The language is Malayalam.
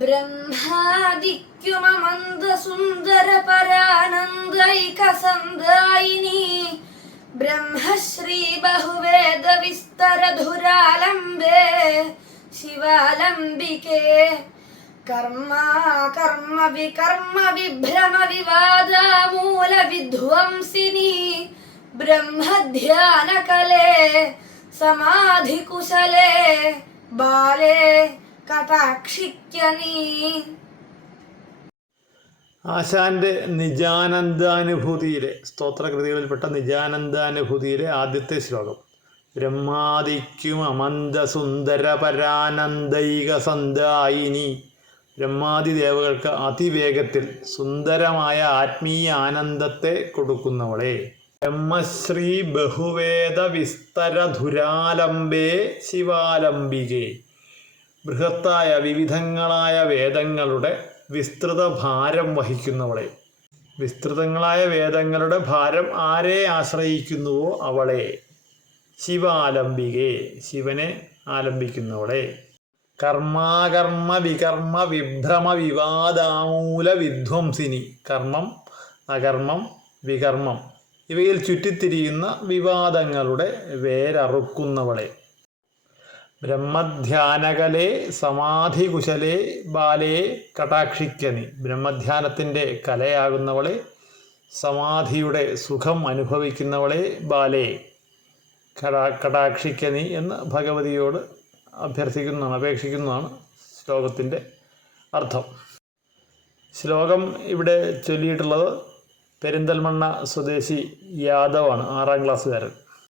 ബ്രഹ്മാദിക്യമമന്ദസുന്ദര പരാനന്ദൈകസന്ദായിനി ബ്രഹ്മശ്രീ ബഹുവേദ വിസ്തരധുരാലംബേ ശിവാലംബികേ കർമ്മ വികർമ്മ വിഭ്രമ വിവാദമൂല വിധ്വംസിനി ബ്രഹ്മധ്യാനകലേ സമാധികുശലേ ബാലേ കടാക്ഷിക്യനീ. ആശാന്റെ നിജാനന്ദാനുഭൂതിയിലെ സ്തോത്രകൃതികളിൽപ്പെട്ട നിജാനന്ദാനുഭൂതിയിലെ ആദ്യത്തെ ശ്ലോകം. ബ്രഹ്മാദിക്കും അമന്തസുന്ദര പരാനന്ദൈക സന്ദായിനി. ബ്രഹ്മാദി ദേവകൾക്ക് അതിവേഗത്തിൽ സുന്ദരമായ ആത്മീയ ആനന്ദത്തെ കൊടുക്കുന്നവളെ. ബ്രഹ്മശ്രീ ബഹുവേദ വിസ്തരധുരാലംബേ ശിവാലംബികേ. ബൃഹത്തായ വിവിധങ്ങളായ വേദങ്ങളുടെ വിസ്തൃത ഭാരം വഹിക്കുന്നവളെ. വിസ്തൃതങ്ങളായ വേദങ്ങളുടെ ഭാരം ആരെ ആശ്രയിക്കുന്നുവോ അവളെ. ശിവാലംബികേ, ശിവനെ ആലംബിക്കുന്നവളെ. കർമാകർമ്മ വികർമ്മ വിഭ്രമ വിവാദാമൂല വിധ്വംസിനി. കർമ്മം, അകർമ്മം, വികർമ്മം ഇവയിൽ ചുറ്റിത്തിരിയുന്ന വിവാദങ്ങളുടെ വേരറുക്കുന്നവളെ. ബ്രഹ്മധ്യാനകലേ സമാധികുശലേ ബാലേ കടാക്ഷിക്യനി. ബ്രഹ്മധ്യാനത്തിൻ്റെ കലയാകുന്നവളെ, സമാധിയുടെ സുഖം അനുഭവിക്കുന്നവളെ ബാലേ കടാക്ഷിക്യനി എന്ന് ഭഗവതിയോട് അപേക്ഷിക്കുന്നതാണ് ശ്ലോകത്തിൻ്റെ അർത്ഥം. ശ്ലോകം ഇവിടെ ചൊല്ലിയിട്ടുള്ളത് പെരിന്തൽമണ്ണ സ്വദേശി യാദവാണ്, 6ാം ക്ലാസ്സുകാരൻ.